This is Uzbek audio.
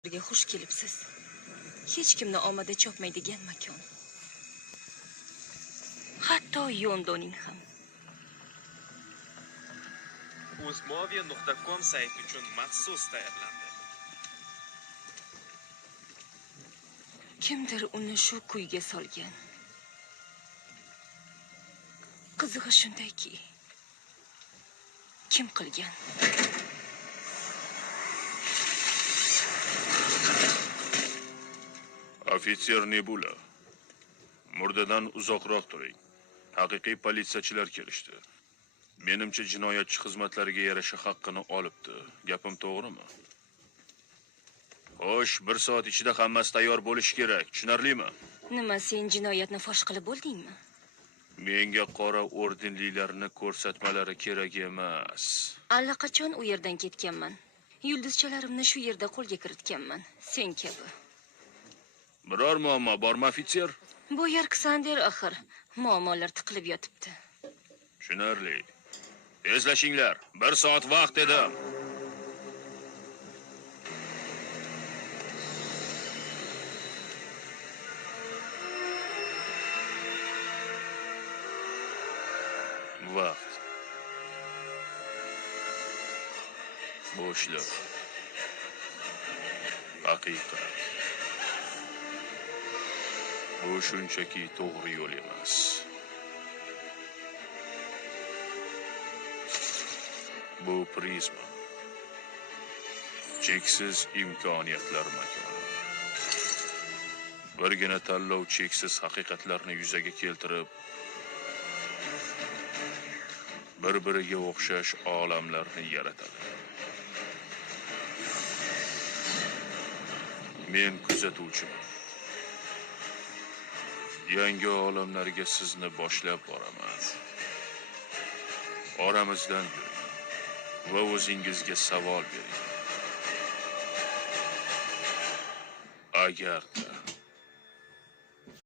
Sizlarga xush kelibsiz. Hech kimni omada chopmaydigan makon. Hatto Yondoning ham. Uzmoviya.com sayti uchun maxsus tayyorlandi. Kimdir uni shu kuyga solgan. Qizig'i shundayki, kim qilgan? Ofitser Nebula. Murdadan uzoqroq turing. Haqiqiy politsiyachilar kelishdi. Menimcha jinoyatchi xizmatlariga yarasha haqqini olibdi. Gapim to'g'rimi? Xo'sh, 1 soat ichida hammasi tayyor bo'lishi kerak. Tushunarlimi? Nima, sen jinoyatni fosh qilib bo'ldingmi? Menga qora ordenlilarni ko'rsatmalari kerak emas. Allaqachon u yerdan ketganman. Yulduzchalarimni shu yerda qo'lga kiritganman. Sen kabi. Biror muammo bormi, ofitser? Bu yer Ksander axir. Muammolar tiqilib yotibdi. Tushunarli. Tezlashinglar. 1 soat vaqt dedim. Vaqt. Bo'shliq. Haqiqat. Bu shunchaki to'g'ri yo'l emas. Bu prizma. Cheksiz imkoniyatlar makoni. Birgina tanlov cheksiz haqiqatlarni yuzaga keltirib, bir-biriga o'xshash olamlarni yaratadi. Men kuzatuvchiman. Yangi olamlarga sizni boshlab boraman. Oramizdan yuring va o'zingizga savol bering. Agarda